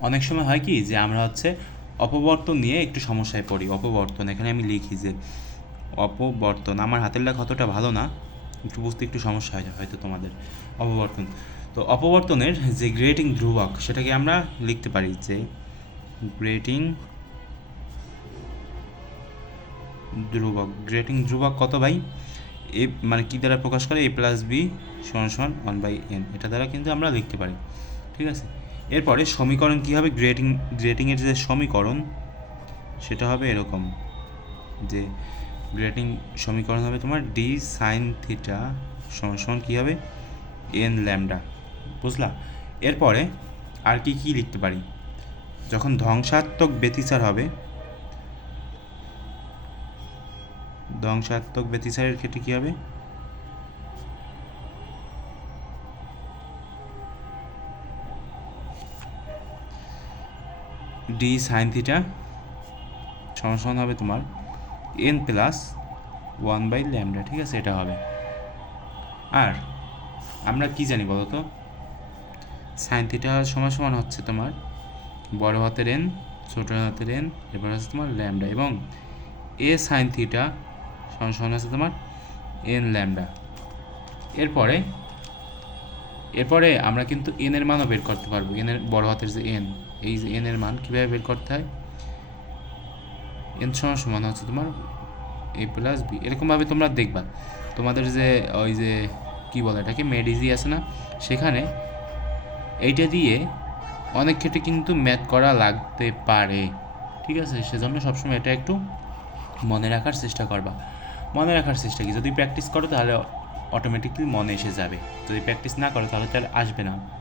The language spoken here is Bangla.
অনেক সময় হয় কি যে আমরা হচ্ছে অপবর্তন নিয়ে একটু সমস্যায় পড়ি। অপবর্তন, এখানে আমি লিখি যে অপবর্তন, আমার হাতের লেখা অতটা ভালো না, একটু বুঝতে একটু সমস্যা হয় হয়তো তোমাদের অপবর্তন। তো অপবর্তনের যে গ্রেটিং ধ্রুবক, সেটাকে আমরা লিখতে পারি যে গ্রেটিং ধ্রুবক। গ্রেটিং ধ্রুবক কত ভাই? এ মানে কী দ্বারা প্রকাশ করে? এ প্লাস বি সমান সমান ওয়ান বাই এন এটা দ্বারা কিন্তু আমরা লিখতে পারি। ঠিক আছে? এরপরে সমীকরণ কী হবে? গ্রেটিং গ্রেটিংয়ের যে সমীকরণ, সেটা হবে এরকম যে গ্রেটিং সমীকরণ হবে তোমার ডি সাইন থিটা সমান কী হবে? এন ল্যামডা বুঝলা? এরপরে আর কি কি লিখতে পারি? যখন ধ্বংসাত্মক ব্যতিসার হবে, ধ্বংসাত্মক ব্যতিচারের ক্ষেত্রে কী হবে? ডি সাইন থিটা সমান হবে তোমার N plus one by lambda ঠিক আছে? এটা হবে। আর আমরা কি জানি বলো তো? সাইন থিটা সমান সমান হচ্ছে তোমার বড় হাতের এন ছোটো হাতের এন এবার হচ্ছে তোমার ল্যামডা এবং এ সাইন থিটা সমান সমান হচ্ছে তোমার এন ল্যামডা এরপরে এরপরে আমরা কিন্তু এন এর মানও বের করতে পারব এন এর বড় হাতের যে এন এই যে এন এর মান কীভাবে বের করতে হয়? এন সমান সমান হচ্ছে তোমার এ প্লাস বি এরকমভাবে তোমরা দেখবা। তোমাদের যে ওই যে কী বলে এটাকে মেডিজি আছে না? সেখানে এইটা দিয়ে অনেক ক্ষেত্রে কিন্তু ম্যাথ করা লাগতে পারে। ঠিক আছে? সেজন্য সবসময় এটা একটু মনে রাখার চেষ্টা করবা। মনে রাখার চেষ্টা কি? যদি প্র্যাকটিস করো তাহলে অটোমেটিকলি মনে এসে যাবে। যদি প্র্যাকটিস না করো তাহলে তাহলে আসবে না।